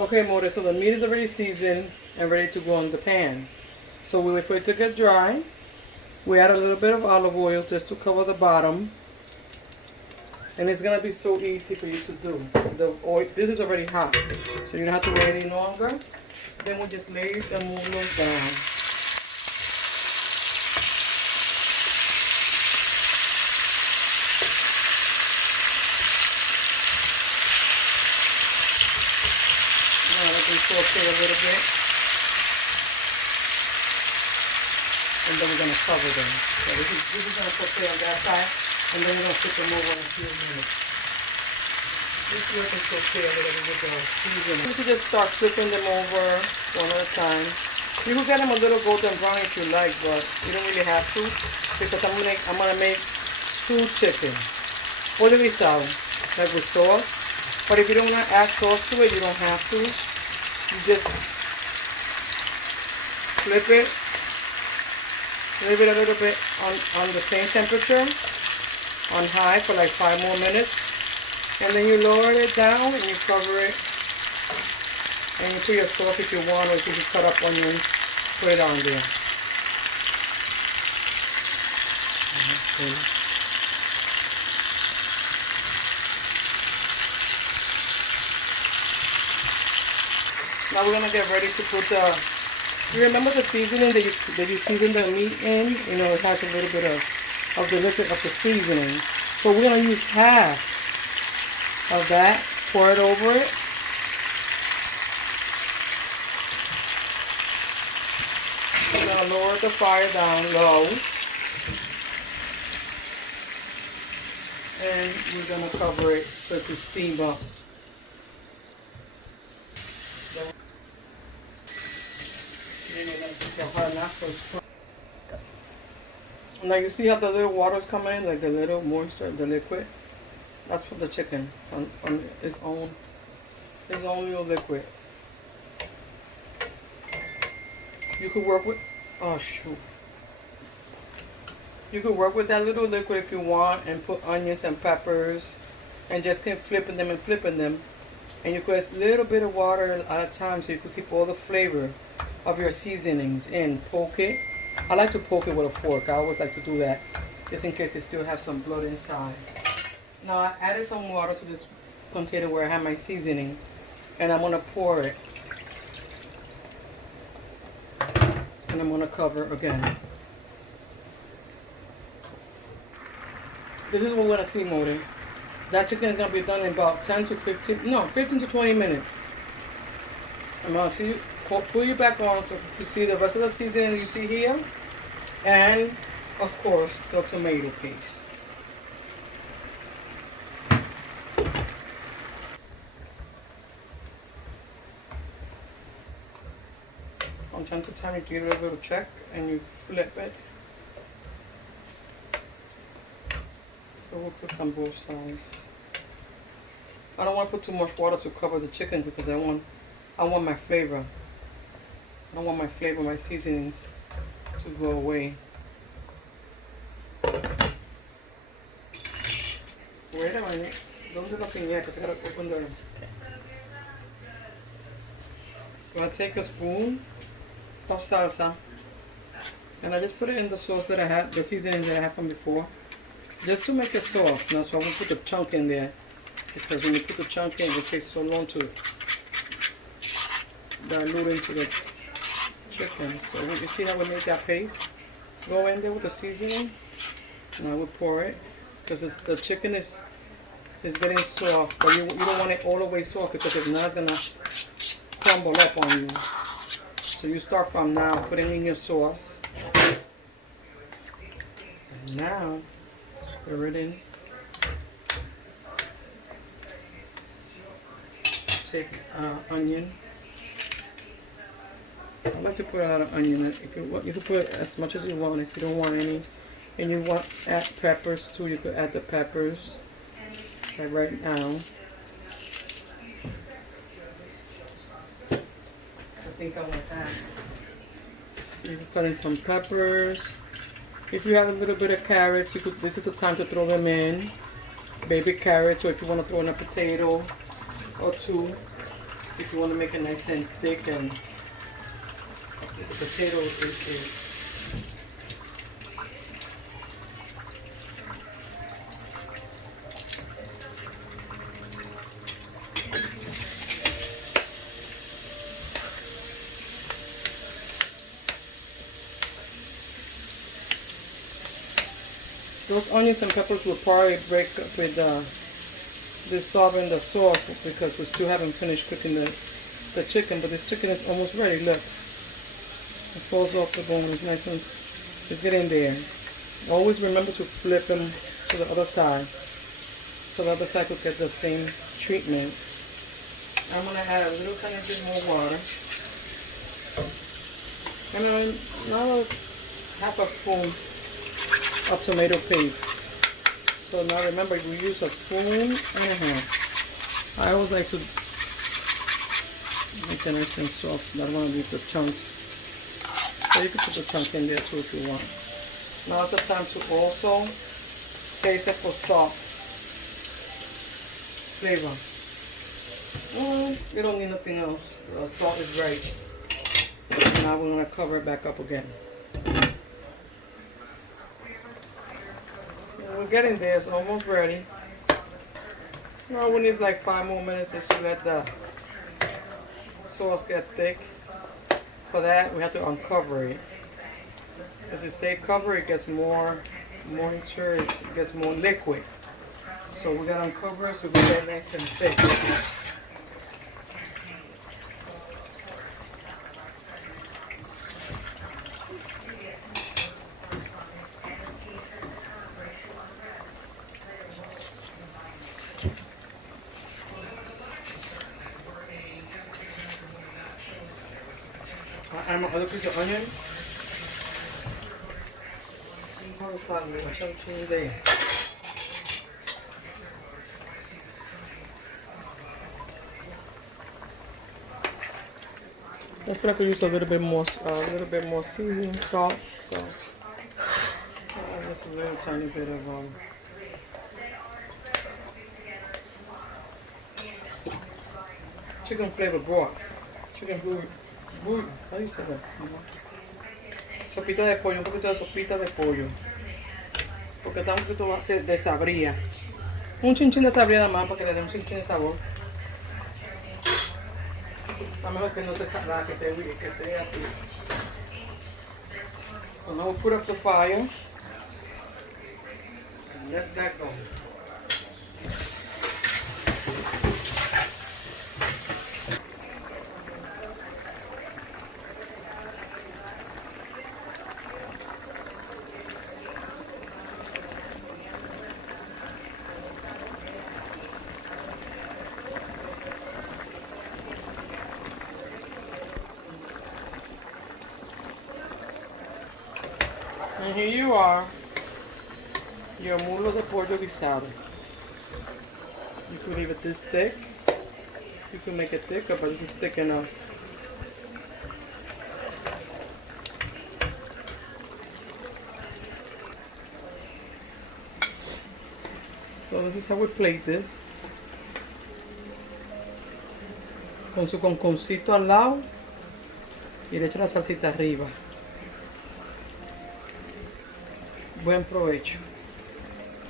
Okay, Mother, so the meat is already seasoned and ready to go in the pan. So we wait for it to get dry. We add a little bit of olive oil just to cover the bottom. And it's gonna be so easy for you to do. The oil, this is already hot, so you don't have to wait any longer. Then we just lay the muslos down. Now let them saute a little bit, and then we're gonna cover them. So this is gonna saute on that side, and then we're gonna flip them over in a few minutes. Just let them saute a little bit with the seasoning. You can just start flipping them over one at a time. You can get them a little golden brown if you like, but you don't really have to, because I'm gonna make stewed chicken or the guisado, like with sauce. But if you don't want to add sauce to it, you don't have to. You just flip it, leave it a little bit on the same temperature, on high for like 5 more minutes. And then you lower it down and you cover it. And you put your sauce if you want, or if you can cut up onions, put it on there. Okay. Now we're gonna get ready to put the. You remember the seasoning that you season the meat in? You know, it has a little bit of the liquid of the seasoning. So we're gonna use half of that, pour it over it. We're going to lower the fire down low. And we're going to cover it so it can steam up. Now you see how the little water's coming in, like the little moisture, the liquid? That's for the chicken on its own little liquid. You could work with, oh shoot. You could work with that little liquid if you want and put onions and peppers and just keep flipping them and flipping them. And you put a little bit of water at a time so you could keep all the flavor of your seasonings in. Poke it. I like to poke it with a fork. I always like to do that just in case it still has some blood inside. Now I added some water to this container where I have my seasoning, and I'm going to pour it. And I'm going to cover again. This is what we're going to see, Modi. That chicken is going to be done in about 15 to 20 minutes. I'm going to see you, pull you back on so you see the rest of the seasoning you see here. And, of course, the tomato paste. From time to time you give it a little check and you flip it. So we'll cook on both sides. I don't want to put too much water to cover the chicken because I want my flavor. I don't want my flavor, my seasonings to go away. Wait a minute. Don't do nothing yet because I gotta open the. So I take a spoon of salsa and I just put it in the sauce that I had, the seasoning that I had from before, just to make it soft. Now, so I won't put the chunk in there because when you put the chunk in, it takes so long to dilute into the chicken. So you see how we made that paste? Go in there with the seasoning. Now we pour it because the chicken is getting soft, but you don't want it all the way soft because if not, it's gonna crumble up on you. So you start from now, putting in your sauce. And now, stir it in. Take onion. I like to put a lot of onion. If you want, you can put as much as you want. If you don't want any, and you want add peppers too, you could add the peppers. Like right now. I think I want that. You can cut in some peppers. If you have a little bit of carrots, you could. This is the time to throw them in. Baby carrots, or if you want to throw in a potato or two. if you want to make it nice and thick, and the potato is those onions and peppers will probably break up with dissolving the sauce because we still haven't finished cooking the chicken, but this chicken is almost ready. Look, it falls off the bone. It's nice and it's getting there. Always remember to flip them to the other side so the other side could get the same treatment. I'm going to add a little tiny bit more water and another half a spoon of tomato paste. So now remember, we use a spoon and a half. I always like to make it nice and soft. I don't want to leave the chunks. So you can put the chunk in there too if you want. Now it's the time to also taste it for salt flavor. You don't need nothing else. The salt is right. Now we're going to cover it back up again. We're getting there. It's almost ready. Now we need like 5 more minutes just to let the sauce get thick. For that, we have to uncover it. As it stays covered, it gets more moisture, it gets more liquid. So we gotta uncover it so we get nice and thick. I add my other piece of onion. Hold aside, I'm going to show you there. I feel like I could use a little bit more seasoning, salt. So just a little tiny bit of chicken flavor broth, chicken blue. How do you say that? Sopita de pollo, un poquito de sopita de pollo. Porque está un poquito más de sabría. Un chinchín de sabría nada más para que le dé un chinchín de sabor. Está mejor que no te salga, que esté así. So now we'll put up the fire and let that go. And here you are, your mulo de pollo guisado. You could leave it this thick. You could make it thicker, but this is thick enough. So this is how we plate this. Con su conconcito al lado y le echa la salsita arriba. Buen provecho.